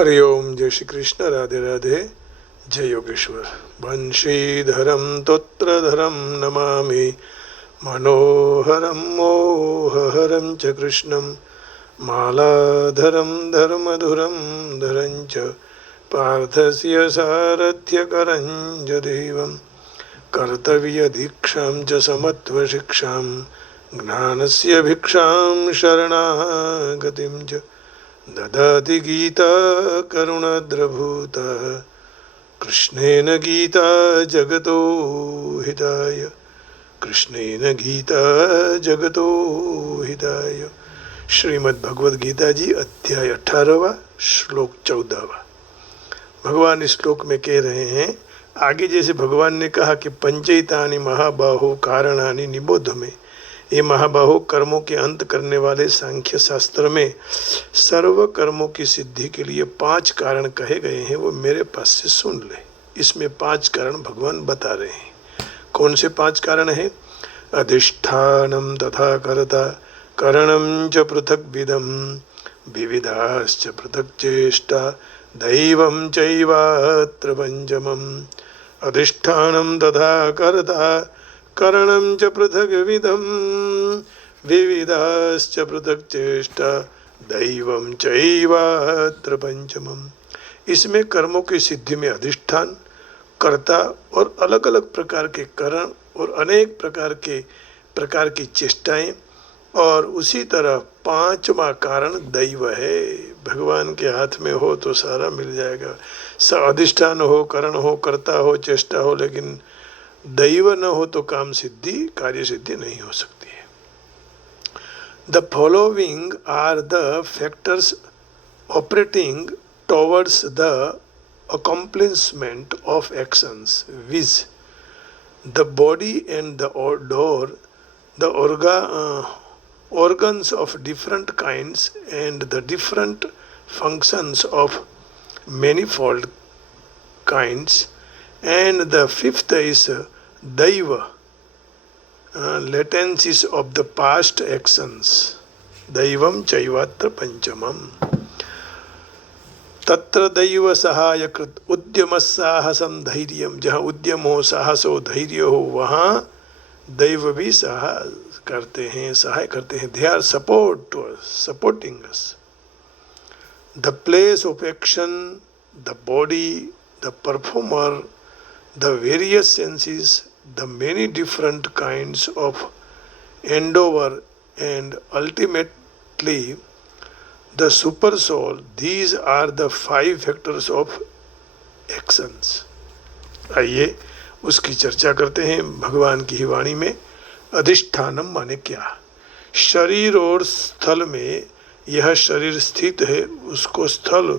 हरिओम। जय श्री कृष्ण। राधे राधे। जय योगेश्वर। वंशीधरम तोत्रधरम नमामि मनोहरम मोहहरम च कृष्णं मालाधरम धर्मधुरम धरं च पार्थस्य सारथ्यकरं च देवं कर्तव्यदीक्षां च समत्वशिक्षां ज्ञानस्य भिक्षां शरणागतिं च ददाति गीता करुणाद्रभूता कृष्णेन गीता जगतो हिताय। कृष्णेन गीता जगतो हिताय। श्रीमद् भगवद गीता जी अध्याय 18वां श्लोक 14वां। भगवान इस श्लोक में कह रहे हैं, आगे जैसे भगवान ने कहा कि पंचैतानि महाबाहो कारणानि निबोध में, ये महाबाहो कर्मों के अंत करने वाले सांख्य शास्त्र में सर्व कर्मों की सिद्धि के लिए 5 कारण कहे गए हैं, वो मेरे पास से सुन ले। इसमें 5 कारण भगवान बता रहे हैं। कौन से 5 कारण हैं? अधिष्ठानम तथा कर्ता करणम च पृथक विदम विविधाश्च पृथक चेष्टा दैवं चैवात्र पंचमम्। अधिष्ठानम तथा कर्ता करणं च पृथक विदम विविधाश्च पृथक चेष्टा दैवं चैवात्र पंचमम्। इसमें कर्मों की सिद्धि में अधिष्ठान, कर्ता और अलग अलग प्रकार के करण और अनेक प्रकार की चेष्टाएं, और उसी तरह 5वां कारण दैव है। भगवान के हाथ में हो तो सारा मिल जाएगा। अधिष्ठान हो, करण हो, कर्ता हो, चेष्टा हो, लेकिन दैव न हो तो काम सिद्धि, कार्य सिद्धि नहीं हो सकती है। The following are the factors operating towards the accomplishment of actions, viz. the body and the organs of different kinds and the different functions of manifold kinds, and the 5th is daiva, latencies of the past actions, daivam chaivatra panchamam। तत्र दैव सहाय कृत उद्यम साहसम धैर्यम। जहाँ उद्यम हो, साहस हो, धैर्य हो, वहाँ दैव भी सहाय करते हैं। They are supporting us. The place of action, the body, the performer, the various senses, the many different kinds of endeavour and ultimately the super soul, these are the 5 factors of actions। आइए उसकी चर्चा करते हैं भगवान की ही वाणी में। अधिष्ठानम माने क्या? शरीर और स्थल में यह शरीर स्थित है, उसको स्थल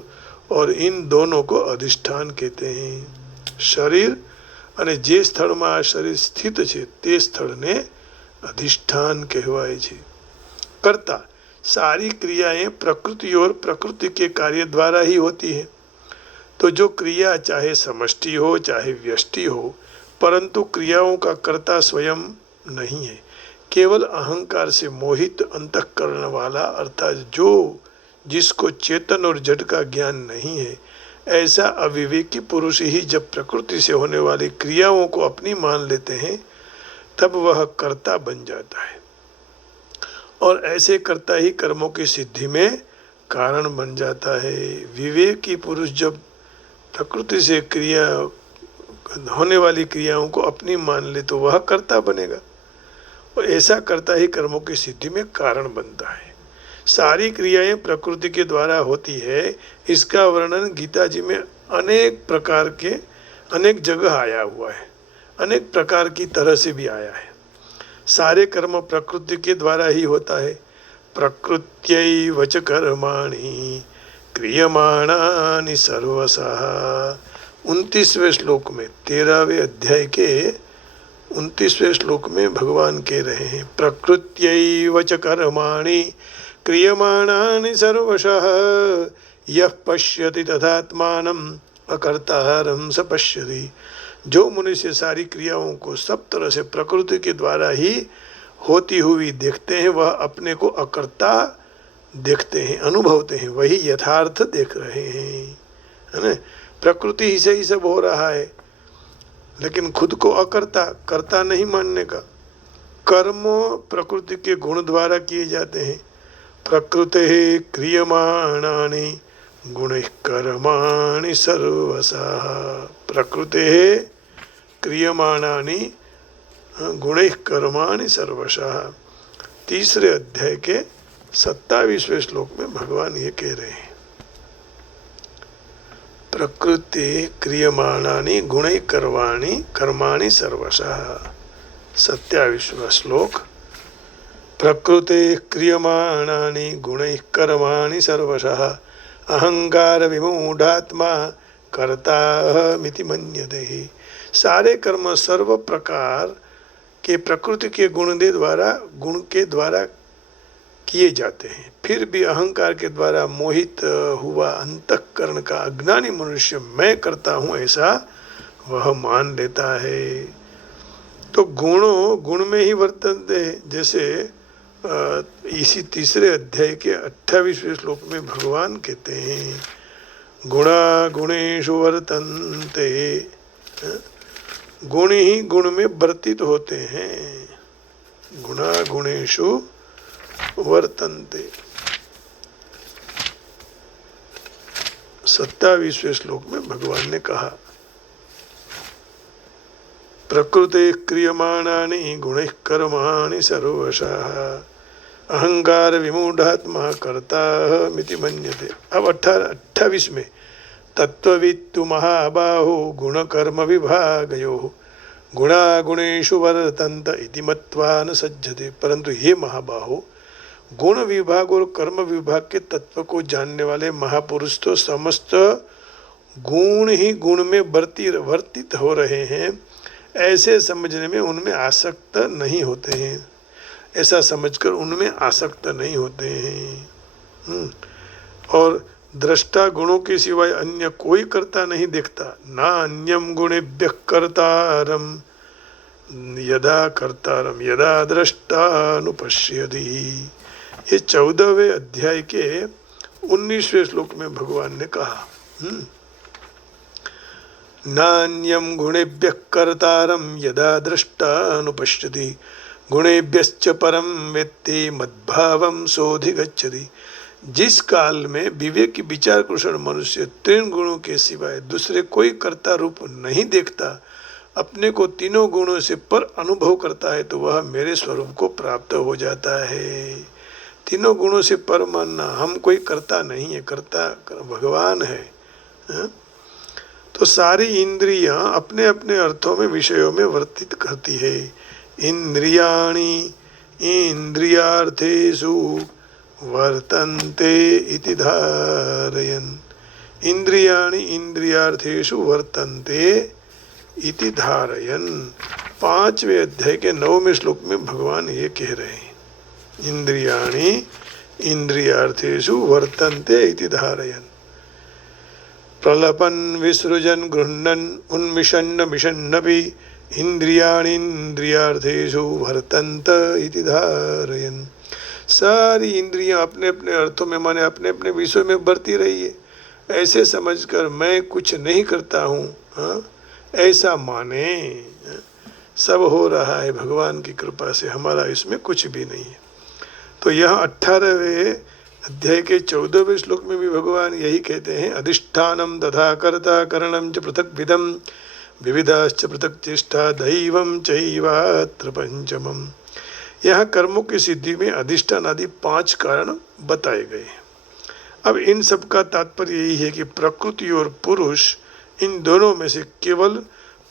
और इन दोनों को अधिष्ठान कहते हैं। शरीर અને જે સ્થળમાં આ શરીર સ્થિત છે તે સ્થળને अधिष्ठान કહેવાય છે। कर्ता, सारी क्रियाएं प्रकृति और प्रकृति के कार्य द्वारा ही होती है। तो जो क्रिया चाहे समष्टि हो चाहे व्यष्टि हो, परंतु क्रियाओं का कर्ता स्वयं नहीं है। केवल अहंकार से मोहित अंतःकरण वाला, अर्थात जिसको चेतन और जड़ का ज्ञान नहीं है, ऐसा अविवेकी पुरुष ही जब प्रकृति से होने वाली क्रियाओं को अपनी मान लेते हैं, तब वह कर्ता बन जाता है। और ऐसे कर्ता ही कर्मों की सिद्धि में कारण बन जाता है। विवेकी पुरुष जब प्रकृति से क्रिया होने वाली क्रियाओं को अपनी मान ले तो वह कर्ता बनेगा, और ऐसा कर्ता ही कर्मों की सिद्धि में कारण बनता है। सारी क्रियाएं प्रकृति के द्वारा होती है, इसका वर्णन गीता जी में अनेक जगह आया हुआ है, अनेक प्रकार की तरह से भी आया है। सारे कर्म प्रकृति के द्वारा ही होता है। प्रकृत्यैव च कर्माणि क्रियमाणानि सर्वशः। 29वें श्लोक में, 13वें अध्याय के 29वें श्लोक में भगवान कह रहे हैं, प्रकृत्यैव च कर्माणि क्रियमाणानि सर्वशः यः पश्यति तथात्मानम् अकर्तारं स पश्यति। जो मनुष्य सारी क्रियाओं को सब तरह से प्रकृति के द्वारा ही होती हुई देखते हैं, वह अपने को अकर्ता देखते हैं, अनुभवते हैं, वही यथार्थ देख रहे हैं। है ना। प्रकृति ही से ही सब हो रहा है, लेकिन खुद को अकर्ता कर्ता नहीं मानने का। कर्म प्रकृति के गुण द्वारा किए जाते हैं। प्रकृते क्रियमाणानि गुणैः कर्माणि सर्वशः। प्रकृते क्रियमाणानि गुणैः कर्माणि सर्वशः। तीसरे अध्याय के 27वें श्लोक में भगवान ये कह रहे हैं, प्रकृति क्रियमाणानि गुणैः कर्माणि सर्वशः। 27वां श्लोक, प्रकृते क्रियमाणानि गुणैः कर्माणि सर्वशः अहंकार विमूढ़ात्मा कर्ताहमिति मन्यते। सारे कर्म सर्व प्रकार के प्रकृति के गुण के द्वारा किए जाते हैं, फिर भी अहंकार के द्वारा मोहित हुआ अंतःकरण का अज्ञानी मनुष्य मैं करता हूँ ऐसा वह मान लेता है। तो गुण में ही वर्तन्ते, जैसे इसी तीसरे अध्याय के 28वें श्लोक में भगवान कहते हैं, गुणा गुणेषु वर्तन्ते। गुण ही गुण में वर्तित होते हैं। गुणा गुणेषु वर्तन्ते। 27वें श्लोक में भगवान ने कहा, प्रकृते क्रियमाणानि गुणैः कर्माणि सर्वशः अहंकार विमूढ़ात्मा कर्ताहमिति मन्यते। अब 28 में, तत्त्ववित्तु महाबाहो गुण कर्म विभागयोः गुणा गुणेषु वर्तन्त इति मत्वा न सज्जते। परंतु ये महाबाहो, गुण विभाग और कर्म विभाग के तत्व को जानने वाले महापुरुष तो समस्त गुण ही गुण में वर्तित हो रहे हैं, ऐसे समझने में उनमें आसक्त नहीं होते हैं। ऐसा समझकर उनमें आसक्त नहीं होते हैं। और दृष्टा गुणों के सिवाय अन्य कोई कर्ता नहीं देखता। ना अन्यम गुणेभ्यः कर्तारम यदा कर्तारम यदा दृष्टानुपश्यति। ये 14वें अध्याय के 19वें श्लोक में भगवान ने कहा, नान्यम गुणेभ्यः कर्तारम यदा दृष्टानुपश्यति गुणेभ्यश्च परम वेत्ति मद्भावम सोऽधिगच्छति। जिस काल में विवेक विचार कुशल मनुष्य तीन गुणों के सिवाय दूसरे कोई कर्ता रूप नहीं देखता, अपने को तीनों गुणों से पर अनुभव करता है, तो वह मेरे स्वरूप को प्राप्त हो जाता है। तीनों गुणों से पर मानना, हम कोई कर्ता नहीं है, कर्ता भगवान है। तो सारी इंद्रियां अपने अपने अर्थों में विषयों में वर्तित करती है। इंद्रियाणि इंद्रियार्थेषु वर्तन्ते इति धारयन्। इंद्रियाणि इंद्रियार्थेषु वर्तन्ते इति धारयन्। 5वें अध्याय के 9वें श्लोक में भगवान ये कह रहे हैं, इंद्रियाणि इंद्रियार्थेषु वर्तन्ते इति धारयन्। प्रलपन् विसृजन् गृह्णन् उन्मिषन्न मिषन्नपि इंद्रियाणि इंद्रियार्थेषु वर्तन्त इति धारयन्। सारी इंद्रियां अपने अपने अर्थों में माने अपने अपने विषयों में बढ़ती रही है, ऐसे समझकर मैं कुछ नहीं करता हूँ, ऐसा माने। सब हो रहा है भगवान की कृपा से, हमारा इसमें कुछ भी नहीं है। तो यह 18वें अध्याय के 14वें श्लोक में भी भगवान यही कहते हैं, अधिष्ठानम तथा कर्ता करणम च पृथक विदम विविधाश्च पृथक चेष्टा दैवम चैवात्र पंचमम। यहाँ कर्मों की सिद्धि में अधिष्ठान आदि 5 कारण बताए गए हैं। अब इन सब का तात्पर्य यही है कि प्रकृति और पुरुष, इन दोनों में से केवल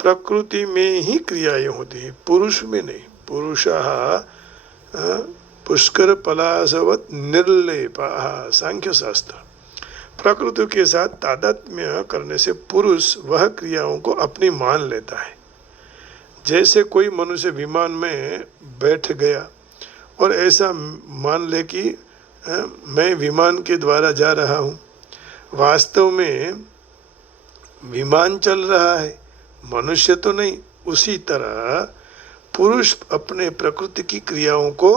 प्रकृति में ही क्रियाएं होती हैं, पुरुष में नहीं। पुरुषः पुष्कर पलाशवत निर्लेपः, सांख्य शास्त्र। प्रकृति के साथ तादात्म्य करने से पुरुष वह क्रियाओं को अपनी मान लेता है। जैसे कोई मनुष्य विमान में बैठ गया और ऐसा मान ले कि मैं विमान के द्वारा जा रहा हूँ, वास्तव में विमान चल रहा है, मनुष्य तो नहीं। उसी तरह पुरुष अपने प्रकृति की क्रियाओं को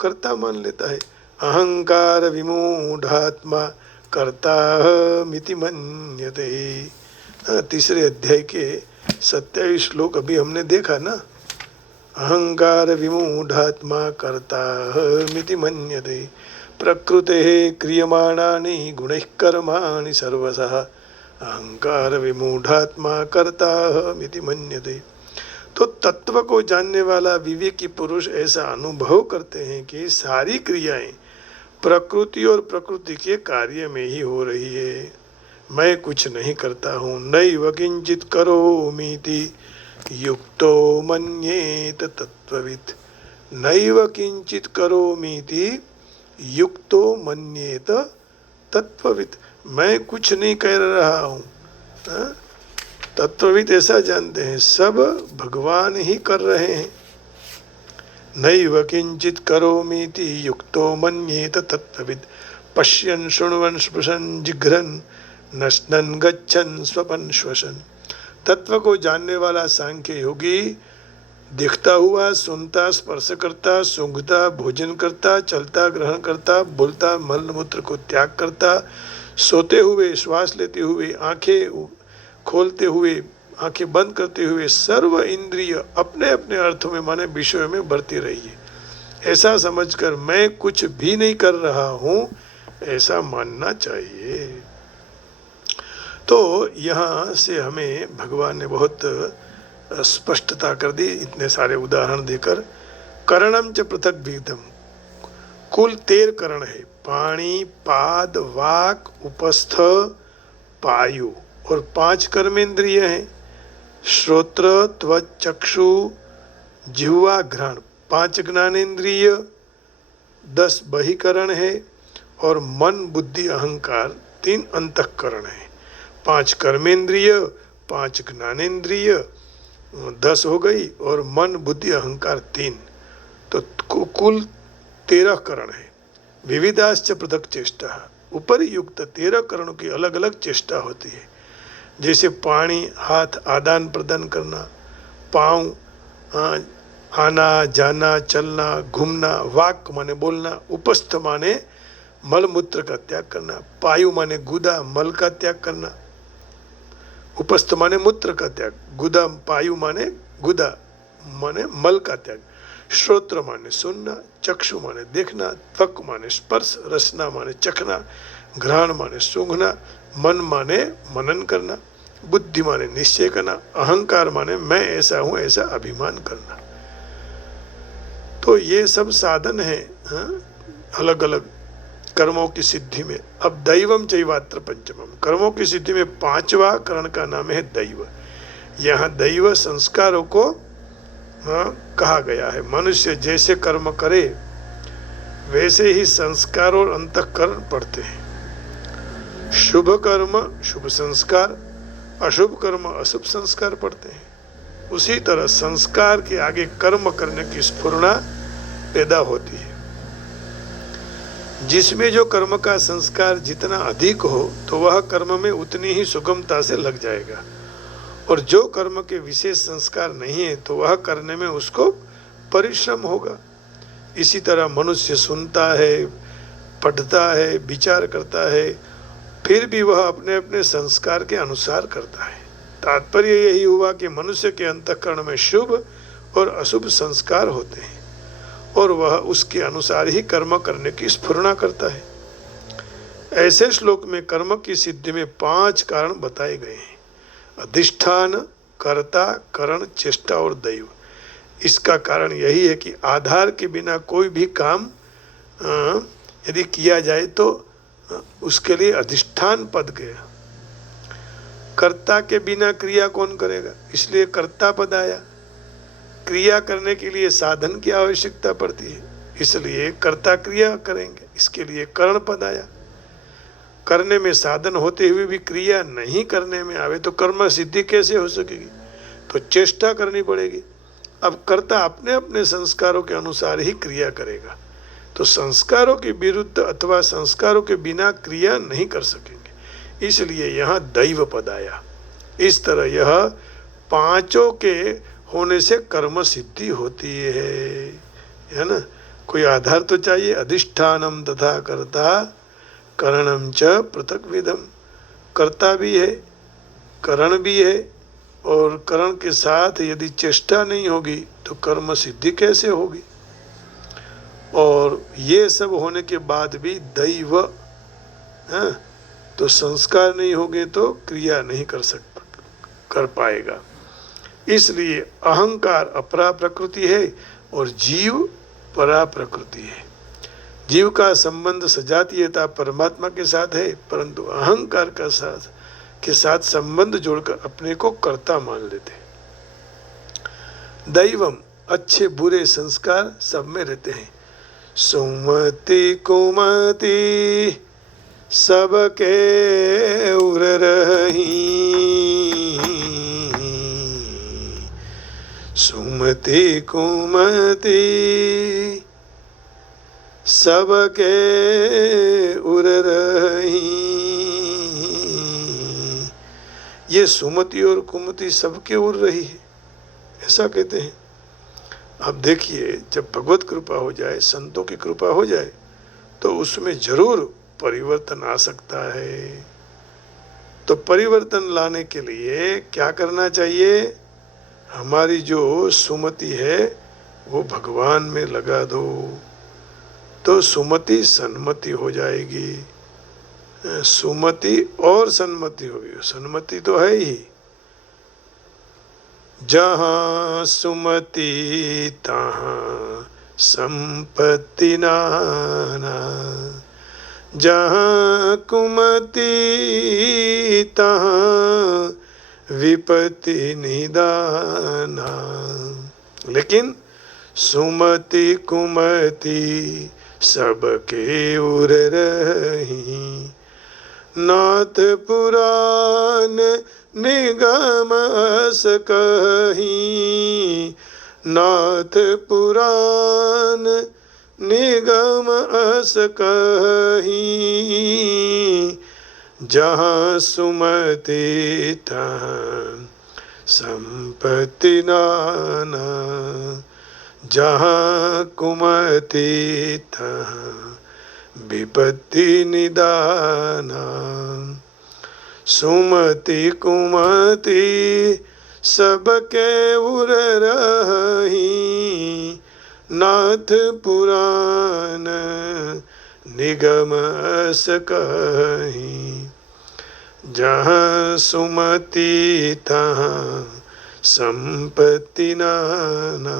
कर्ता मान लेता है। अहंकार विमूढ़ात्मा कर्ताहमिति मन्यते। तीसरे अध्याय के 27 श्लोक अभी हमने देखा ना। अहंकार विमूढ़ात्मा कर्ताहमिति मन्यते प्रकृतेः क्रियमाणानि गुणैः कर्माणि सर्वशः अहंकार विमूढ़ात्मा कर्ताहमिति मन्यते। तो तत्व को जानने वाला विवेकी पुरुष ऐसा अनुभव करते हैं कि सारी क्रियाएं प्रकृति और प्रकृति के कार्य में ही हो रही है, मैं कुछ नहीं करता हूँ। नैव किंचित करोमीति युक्तो मन्येत तत्त्ववित्। नैव किंचित करोमीति युक्तो मन्येत तत्त्ववित्। मैं कुछ नहीं कर रहा हूँ। तत्त्ववित् ऐसा जानते हैं, सब भगवान ही कर रहे हैं। नैव किंचित करोमीति युक्तो मन्येत तत्त्ववित् पश्यन् शृण्वन् स्पृशन् जिघ्रन् नश्नन् गच्छन् स्वपन् श्वसन्। तत्व को जानने वाला सांख्य योगी देखता हुआ, सुनता, स्पर्श करता, सूंघता, भोजन करता, चलता, ग्रहण करता, बोलता, मल मूत्र को त्याग करता, सोते हुए, श्वास लेते हुए, आंखें खोलते हुए, आंखें बंद करते हुए सर्व इंद्रिय अपने अपने अर्थों में माने विषयों में बढ़ती रही है, ऐसा समझकर मैं कुछ भी नहीं कर रहा हूँ, ऐसा मानना चाहिए। तो यहाँ से हमें भगवान ने बहुत स्पष्टता कर दी इतने सारे उदाहरण देकर। करणम च पृथक विधम, कुल 13 करण है। पाणी, पाद, वाक, उपस्थ, पायु और 5 कर्मेंद्रिय हैं। श्रोत्र, त्वच, चक्षु, जिह्वा, घ्राण 5 ज्ञानेन्द्रिय, 10 बहिकरण है और मन, बुद्धि, अहंकार 3 अंतःकरण है। 5 कर्मेंद्रिय, 5 ज्ञानेन्द्रिय 10 हो गई और मन, बुद्धि, अहंकार 3, तो कुल 13 करण है। विविधाश्च पृथक चेष्टा, ऊपर युक्त 13 करणों की अलग अलग चेष्टा होती है। जैसे पाणी, हाथ आदान प्रदान करना, पाँव आना जाना चलना घूमना, वाक माने बोलना, उपस्थ माने मल मूत्र का त्याग करना, पायु माने गुदा मल का त्याग करना, उपस्थ माने मूत्र का त्याग, गुदा पायु माने गुदा माने मल का त्याग, श्रोत्र माने सुनना, चक्षु माने देखना, त्वक माने स्पर्श, रसना माने चखना, घ्राण माने सूंघना, मन माने मनन करना, बुद्धि माने निश्चय करना, अहंकार माने मैं ऐसा हूँ ऐसा अभिमान करना। तो ये सब साधन है अलग अलग कर्मों की सिद्धि में। अब दैवम चैवात्र पंचमम, कर्मों की सिद्धि में 5वां करण का नाम है दैव। यहाँ दैव संस्कारों को कहा गया है। मनुष्य जैसे कर्म करे वैसे ही संस्कार और अंतःकरण पड़ते हैं। शुभ कर्म शुभ संस्कार, अशुभ कर्म अशुभ संस्कार पड़ते हैं। उसी तरह संस्कार के आगे कर्म करने की स्फुरना पैदा होती है। जिसमें जो कर्म का संस्कार जितना अधिक हो तो वह कर्म में उतनी ही सुगमता से लग जाएगा, और जो कर्म के विशेष संस्कार नहीं है तो वह करने में उसको परिश्रम होगा। इसी तरह मनुष्य सुनता है, पढ़ता है, विचार करता है, फिर भी वह अपने अपने संस्कार के अनुसार करता है। तात्पर्य यही हुआ कि मनुष्य के अंतःकरण में शुभ और अशुभ संस्कार होते हैं और वह उसके अनुसार ही कर्म करने की स्फुरना करता है। ऐसे श्लोक में कर्म की सिद्धि में 5 कारण बताए गए हैं: अधिष्ठान, कर्ता, करण, चेष्टा और दैव। इसका कारण यही है कि आधार के बिना कोई भी काम यदि किया जाए तो उसके लिए अधिष्ठान पद गया। कर्ता के बिना क्रिया कौन करेगा, इसलिए कर्ता पद आया। क्रिया करने के लिए साधन की आवश्यकता पड़ती है, इसलिए कर्ता क्रिया करेंगे, इसके लिए करण पद आया। करने में साधन होते हुए भी क्रिया नहीं करने में आवे तो कर्म सिद्धि कैसे हो सकेगी? तो चेष्टा करनी पड़ेगी। अब कर्ता अपने अपने संस्कारों के अनुसार ही क्रिया करेगा, तो संस्कारों के विरुद्ध अथवा संस्कारों के बिना क्रिया नहीं कर सकेंगे, इसलिए यहाँ दैव पद आया। इस तरह यह 5 के होने से कर्म सिद्धि होती है ना। कोई आधार तो चाहिए। अधिष्ठानम तथा कर्ता करणम च पृथक विधम, कर्ता भी है, करण भी है, और करण के साथ यदि चेष्टा नहीं होगी तो कर्म सिद्धि कैसे होगी। और ये सब होने के बाद भी दैव, हाँ, तो संस्कार नहीं होंगे तो क्रिया नहीं कर पाएगा। इसलिए अहंकार अपरा प्रकृति है और जीव परा प्रकृति है। जीव का संबंध सजातीयता परमात्मा के साथ है, परंतु अहंकार के साथ संबंध जोड़कर अपने को कर्ता मान लेते हैं। दैवम, अच्छे बुरे संस्कार सब में रहते हैं। सुमति कुमति सबके उर रही, सुमति कुमति सबके उर रही। ये सुमति और कुमति सबके उर रही है, ऐसा कहते हैं। अब देखिए, जब भगवत कृपा हो जाए, संतों की कृपा हो जाए, तो उसमें जरूर परिवर्तन आ सकता है। तो परिवर्तन लाने के लिए क्या करना चाहिए? हमारी जो सुमति है वो भगवान में लगा दो, तो सुमति सन्मति हो जाएगी। सुमति और सन्मति होगी, सन्मति तो है ही। जहाँ सुमति तहाँ संपत्ति नाना, जहाँ कुमति तहाँ विपत्ति निदाना। लेकिन सुमति कुमति सबके उर रही, नाथ पुराण निगम अस कही, नाथ पुराण निगम अस कही। जहाँ सुमति तहाँ संपत्ति नाना, जहाँ कुमति तहाँ विपत्ति निदाना। सुमति कुमति सबके उर रही, नाथ पुराण निगम अस कही। जहाँ सुमति तहाँ संपत्ति नाना,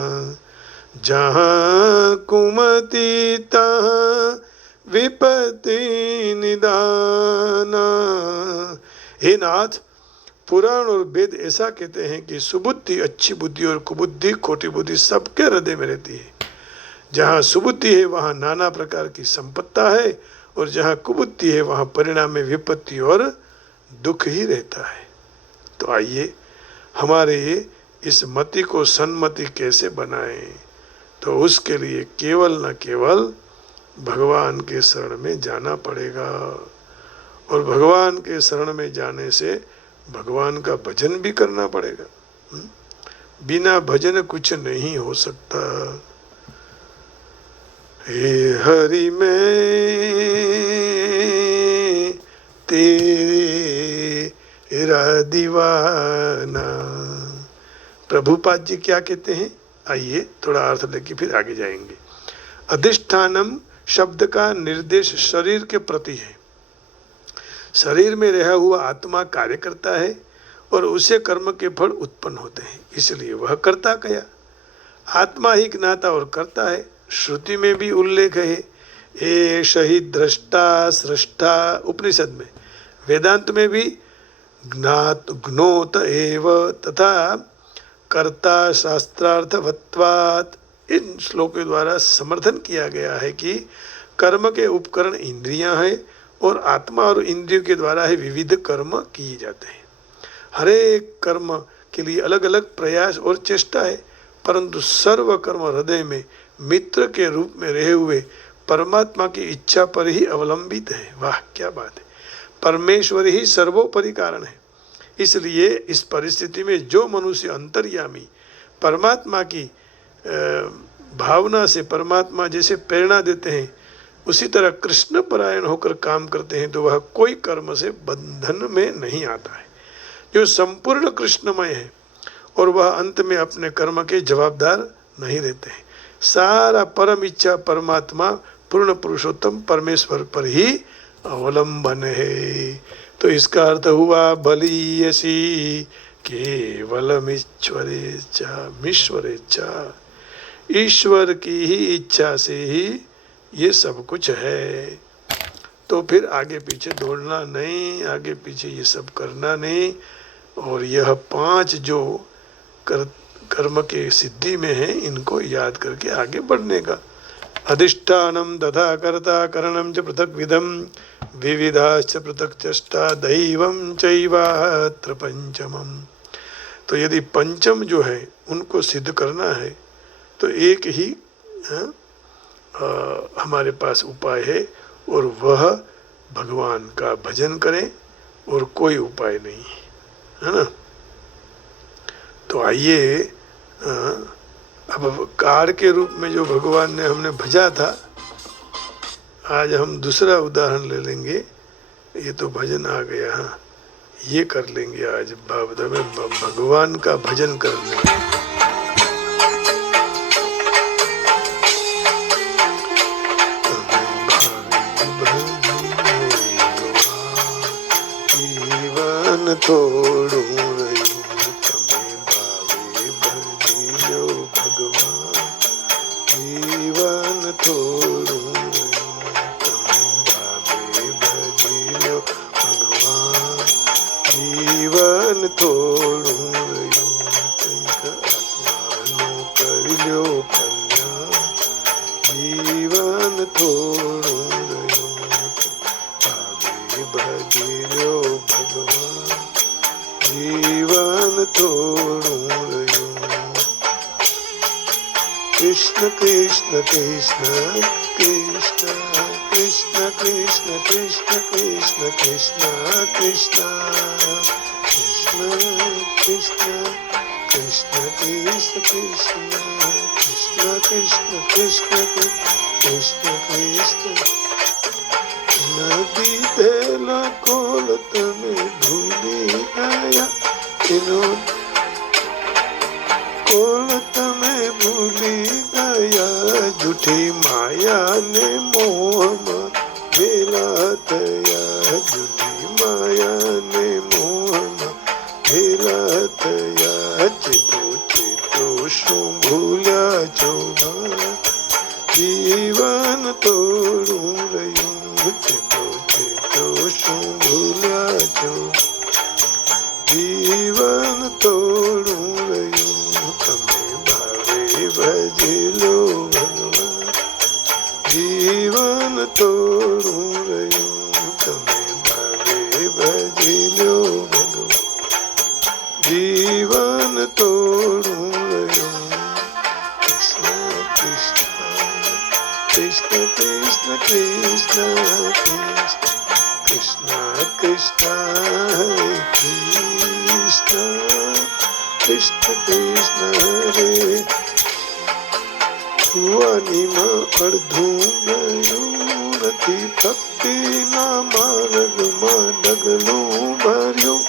जहाँ कुमति तहाँ विपत्ति निदाना। हे नाथ, पुराण और वेद ऐसा कहते हैं कि सुबुद्धि अच्छी बुद्धि और कुबुद्धि खोटी बुद्धि सबके हृदय में रहती है। जहाँ सुबुद्धि है वहाँ नाना प्रकार की संपत्ता है, और जहाँ कुबुद्धि है वहाँ परिणाम में विपत्ति और दुख ही रहता है। तो आइए हमारे इस मति को सन्मति कैसे बनाएं? तो उसके लिए केवल न केवल भगवान के शरण में जाना पड़ेगा, और भगवान के शरण में जाने से भगवान का भजन भी करना पड़ेगा। बिना भजन कुछ नहीं हो सकता। हे हरि मैं तेरा दीवाना। प्रभुपाद जी क्या कहते हैं? आइए थोड़ा अर्थ लेके फिर आगे जाएंगे। अधिष्ठानम शब्द का निर्देश शरीर के प्रति है। शरीर में रहा हुआ आत्मा कार्य करता है और उसे कर्म के फल उत्पन्न होते हैं, इसलिए वह कर्ता कया। आत्मा ही ज्ञाता और कर्ता है। श्रुति में भी उल्लेख है, ए शहीद दृष्टा सृष्टा उपनिषद में। वेदांत में भी ज्ञात ज्ञोत एव तथा कर्ता शास्त्रार्थवत्वात् इन श्लोकों द्वारा समर्थन किया गया है कि कर्म के उपकरण इंद्रियां हैं और आत्मा और इंद्रियों के द्वारा ही विविध कर्म किए जाते हैं। हर एक कर्म के लिए अलग अलग प्रयास और चेष्टा है, परंतु सर्व कर्म हृदय में मित्र के रूप में रहे हुए परमात्मा की इच्छा पर ही अवलंबित है। वाह क्या बात है! परमेश्वर ही सर्वोपरि कारण है। इसलिए इस परिस्थिति में जो मनुष्य अंतर्यामी परमात्मा की भावना से परमात्मा जैसे प्रेरणा देते हैं, उसी तरह कृष्ण परायण होकर काम करते हैं तो वह कोई कर्म से बंधन में नहीं आता है। जो संपूर्ण कृष्णमय है और वह अंत में अपने कर्म के जवाबदार नहीं रहते हैं। सारा परम इच्छा परमात्मा पूर्ण पुरुषोत्तम परमेश्वर पर ही अवलंबन है। तो इसका अर्थ हुआ बलीयसी केवलमीश्वरेच्छा, ईश्वर की ही इच्छा से ही ये सब कुछ है। तो फिर आगे पीछे दौड़ना नहीं, आगे पीछे ये सब करना नहीं। और यह 5 जो कर्म के सिद्धि में है इनको याद करके आगे बढ़ने का। अधिष्ठानम तथा कर्ता करणम च पृथक विधम विविधाश्च पृथक चष्टा दैवम चैवात्र पंचमम। तो यदि पंचम जो है उनको सिद्ध करना है तो एक ही हमारे पास उपाय है और वह भगवान का भजन करें और कोई उपाय नहीं है ना। तो आइए अब कार के रूप में जो भगवान ने हमने भजा था, आज हम दूसरा उदाहरण ले लेंगे। ये तो भजन आ गया, हाँ ये कर लेंगे आज भावदा में भगवान का भजन कर लेंगे। जीवन थोड़ू कृष्ण कृष्ण कृष्ण कृष्ण कृष्ण कृष्ण कृष्ण कृष्ण कृष्ण कृष्ण कृष्ण कृष्ण कृष्ण कृष्ण कृष्ण कृष्ण कृष्ण कृष्ण नदी देला कोलत में भूली गया कोलत में भूली गया झूठी माया ने मोह में भेला तया झूठी माया ने मोह में भेला तया चितो चितो शू भूला चोगा जीवन तोड़ू रही चितो चितो शू भूला चो जीवन तोड़ू रही भजिलो भगवान जीवन तोड़ू रही तमें भावे भजिलो भगवान जीवन तोड़ू रही। कृष्ण कृष्ण कृष्ण कृष्ण कृष्ण कृष्ण कृष्ण हरे कृष्ण कृष्ण कृष्ण हरे વાની અડધું ગયું નથી ભક્તિના માર્ગમાં ડગલું ભર્યું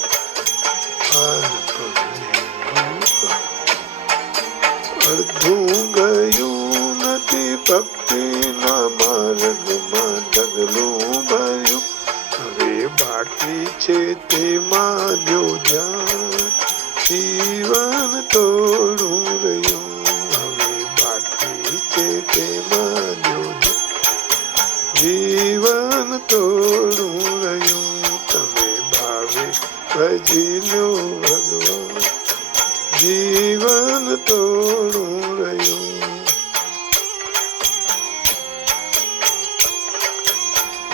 અડધું ગયું નથી ભક્તિના માર્ગમાં ડગલું ભર્યું હવે બાકી છે તેમાં જો ધ્યાન જીવન તોડું રહ્યું जीवन तोड़ू रही तमें भावे भजिलो भगवान जीवन तोड़ू रही।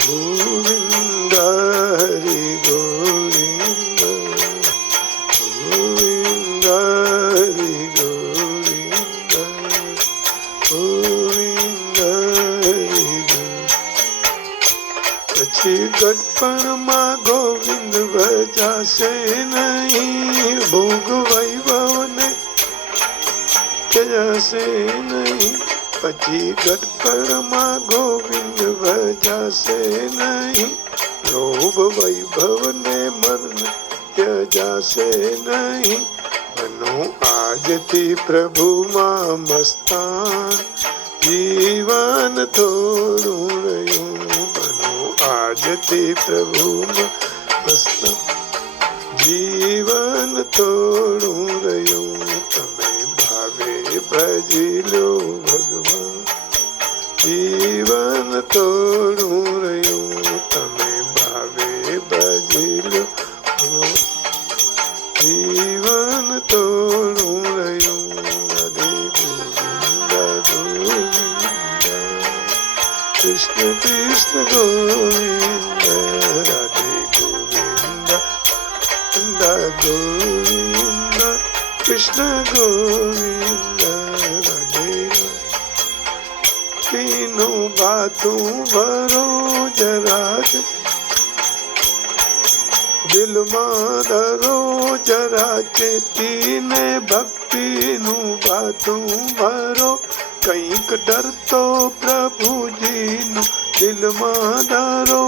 गोविंद हरि गोविंद गोविंद हरि गोविंद गोविंद हरि પછી ગટપણમાં ગોવિંદ ભજાશે નહીં ભોગ વૈભવને જશે નહીં પછી ગઢપણમાં ગોવિંદ ભજાશે નહીં, લોભ વૈભવને મન ત્યજાશે નહીં, બનો આજથી પ્રભુમાં મસ્તાન, જીવન થોડું રહ્યું, બનો આજથી પ્રભુમાં મસ્તાન, જીવન થોડું રહ્યું, તમે ભાવે ભજી લો ભગવાન, જીવન થોડું રહ્યું, તમે ભાવે ભજી લો ભગવાન, જીવન થોડું રહ્યું, રાધે ગોવિંદ ગોવિંદ, કૃષ્ણ કૃષ્ણ ગોવિંદ, રાધે ગોવિંદ ગોવિંદ, કૃષ્ણ ગોવિંદ, રાધે तीनों बातों भरो जरा दिल में धरो जरा, चेतीने भक्ति नु बातों भरो, કંઈક ડરતો પ્રભુજીનું દિલમાં ધરો,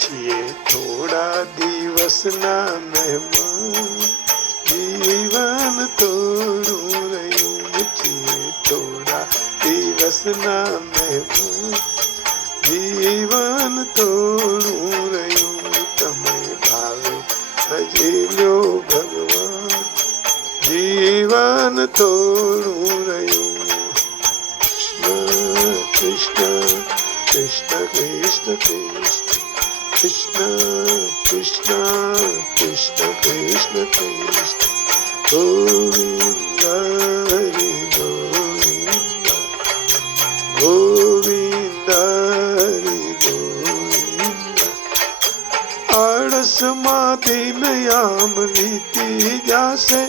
છીએ થોડા દિવસના મહેમાન, જીવન થોડું રહ્યું, છીએ થોડા દિવસના મહેમાન, જીવન થોડું રહ્યું, તમે ભાવે ભજી લો ભગવાન, જીવન થોડું રહ્યું, કૃષ્ણ કૃષ્ણ કૃષ્ણ કૃષ્ણ કૃષ્ણ કૃષ્ણ કૃષ્ણ કૃષ્ણ, ગોવિંદ હરિ ગોવિંદ, ગોવિંદ હરિ ગોવિંદ, આળસમાં દિન યામ વીતી જાશે,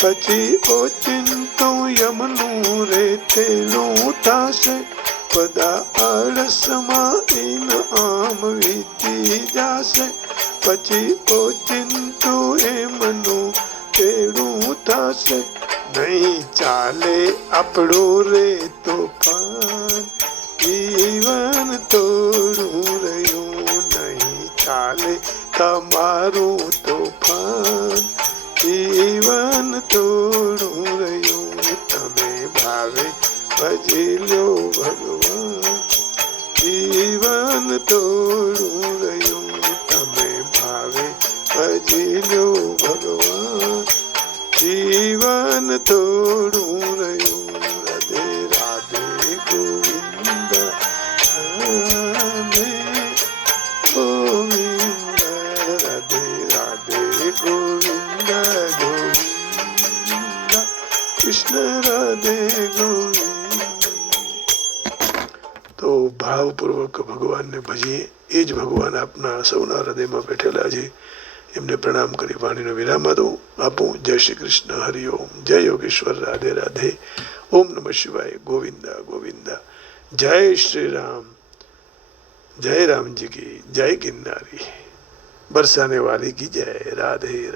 પછી ઓચિંતું યમનું રેતેલું થશે, બધા આળસમાં ઇન આમ વીતી જાશે, પછી ઓચિંતું એમનું તેડું થશે, નહીં ચાલે આપણું રે તોફાન, જીવન થોડું રહ્યું, નહીં ચાલે તમારું તોફાન, જીવન થોડું રહ્યું, તમે ભાવે ભજી લો ભગવાન, જીવન થોડું રહ્યું, તમે ભાવે ભજી લો ભગવાન, જીવન થોડું રહ્યું, રાધે રાધે ગોવિંદ રાધે ગોવિંદ, રાધે રાધે ગોવિંદ ગોવિંદ, કૃષ્ણ રાધે ગોવિંદ. તો ભાવપૂર્વક ભગવાનને ભજીએ, એ જ ભગવાન આપના સૌના હૃદયમાં બેઠેલા છે, એમને પ્રણામ કરી વાણીનો વિરામ આપું. જય શ્રી કૃષ્ણ, હરિઓમ, જય યોગેશ્વર, રાધે રાધે, ઓમ નમઃ શિવાય, ગોવિંદા ગોવિંદા, જય શ્રી રામ, जय राम जी की जय, गिरनारी बरसाने वाली की जय, राधे राधे।